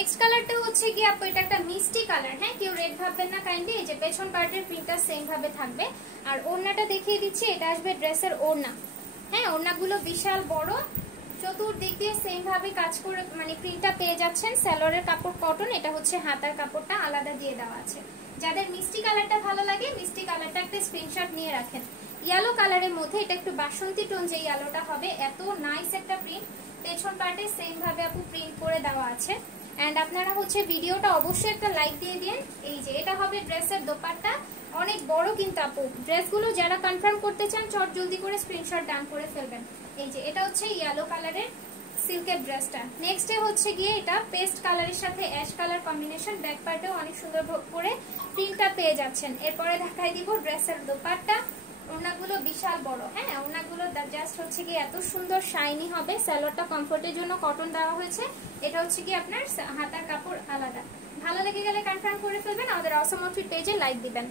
Next কালারটা হচ্ছে কি আপু এটা একটা মিষ্টি কালার, হ্যাঁ কেউ রেড ভাববেন না কাইন্ডলি। এই যে পেছন পার্টের প্রিন্টটা সেম ভাবে থাকবে। আর ওড়নাটা দেখিয়ে দিচ্ছি, এটা আসবে ড্রেসের ওড়না। হ্যাঁ ওড়নাগুলো বিশাল বড়, চতুর্দিক দিয়ে সেম ভাবে কাজ করে মানে প্রিন্টটা পেয়ে যাচ্ছেন। স্যালোয়ারের কাপড় কটন, এটা হচ্ছে হাতার কাপড়টা আলাদা দিয়ে দেওয়া আছে। যাদের মিষ্টি কালারটা ভালো লাগে মিষ্টি কালারটা একটা স্ক্রিনশট নিয়ে রাখেন। ইয়েলো কালারের মধ্যে এটা একটু বাসন্তী টোন যে ইয়েলোটা হবে, এত নাইস একটা প্রিন্ট। পেছন পার্টে সেম ভাবে আপু প্রিন্ট করে দেওয়া আছে। এন্ড আপনারা হচ্ছে ভিডিওটা অবশ্যই একটা লাইক দিয়ে দিন। এই যে এটা হবে ড্রেসের দোপাট্টা, অনেক বড় কিন্তু আপু। ড্রেসগুলো যারা কনফার্ম করতে চান চট জলদি করে স্ক্রিনশট ডান করে ফেলবেন। এই যে এটা হচ্ছে ইয়েলো কালারের সিল্কের ড্রেসটা। নেক্সট এ হচ্ছে গিয়ে এটা পেস্ট কালারের সাথে অ্যাশ কালার কম্বিনেশন, ব্যাক পার্টেও অনেক সুন্দর করে প্রিন্টটা পেয়ে যাচ্ছেন। এরপরে দেখাই দিব ড্রেসের দোপাট্টা। ওড়নাগুলো বিশাল বড়, হ্যাঁ ওড়নাগুলো জাস্ট হচ্ছে কি এত সুন্দর শাইনি হবে। স্যালোয়ারটা কমফোর্টের জন্য কটন দেওয়া হয়েছে। এটা হচ্ছে কি আপনার হাতার কাপড় আলাদা। ভালো লেগে গেলে কনফার্ম করে ফেলবেন, আমাদের অসম আউটফিট পেজে লাইক দিবেন।